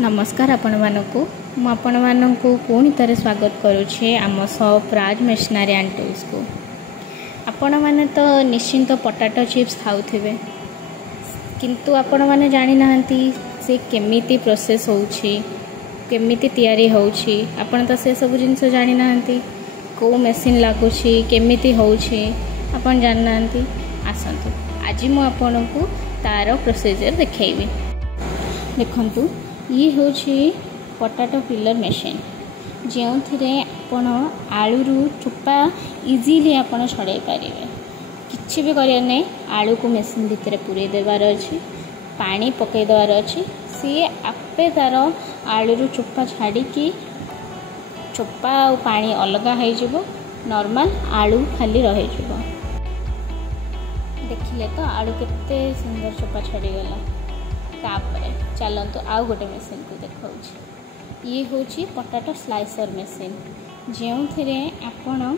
नमस्कार आपण मानकु आपण मानकु पुणी थे स्वागत करुछे आम shop Raj masonry and tools को। आपण माने तो निश्चिंत पोटैटो चिप्स खाउथिबे किंतु आपण माने जानि नाहंती से केमिति प्रोसेस होउछि केमिति तयारी होउछि आपण तो से सब जिंस जानि नाहंती को मशीन लागुछि केमिति होउछि आपण जानि नाहंती। आसंतु आज मु आपण को तार प्रोसीजर देखैबी। देखंतु ये हूँ पोटैटो पिलर मशीन जो आपण आलू चोपा इजीली आपण छड़े पारे किसी भी कर नहीं। आलू को मशीन भितर पूरे देवार अच्छी पानी पकई देवार अच्छी सी आपे तार आलू चोपा छाड़ी चोपा और पानी अलग हो नॉर्मल आलू खाली रही देखिले तो आलू केते सुंदर चोपा छाड़ीगला। तापरे चलतु आउ गोटे मशीन को देखा ये हूँ पोटैटो स्लाइसर मशीन जो आपण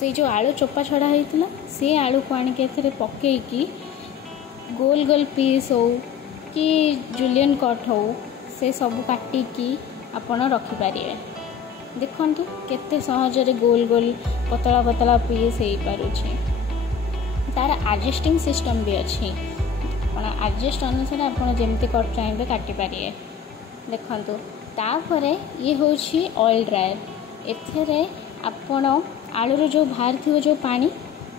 से जो आलू चोपा छड़ा होता से आलू को आणिक पकईकी गोल गोल पीस हो कि जुलियन कट हो से सब काटिकी आपण रखिपारे। देखंतु केते सहजरे गोल गोल पतला पतला पीस हो पारुछि। तार एडजस्टिंग सिस्टम भी अच्छी एडजस्ट अनुसार आपड़ जमी कट चाहिए काटिपारे। देखु तापर ये हूँ ऑयल ड्रायर एथे आपण आलूर जो बाहर थी जो पानी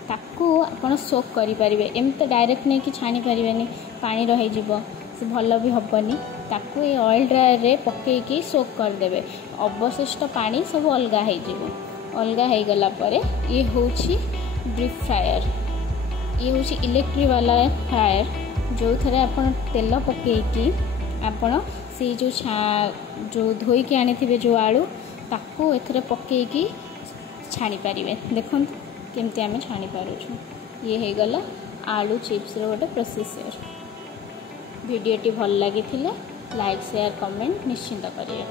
ताकू आपण सोक करें एमती डायरेक्ट नहीं कि छाणी पारे पानी रही से भल भी हेनी ताकू ये ऑयल ड्रायर रे पकईकी सोक करदे अवशिष्ट पानी सब अलग हो गला पर ये हूँ डीप फ्रायर ये हूँ इलेक्ट्रिक वाला फ्रायर जो थे आपन तेल पकईकी आपण से जो धोईकी आनी जो आलू ताकू एथरे पकईकी छाणी पारे। देखो केमती आम छाणी पारुछु ये हो गला आलू चिप्स रो गोटे प्रोसेसर। वीडियोटी भल लगी लाइक शेयर कमेंट निश्चिंत करिए।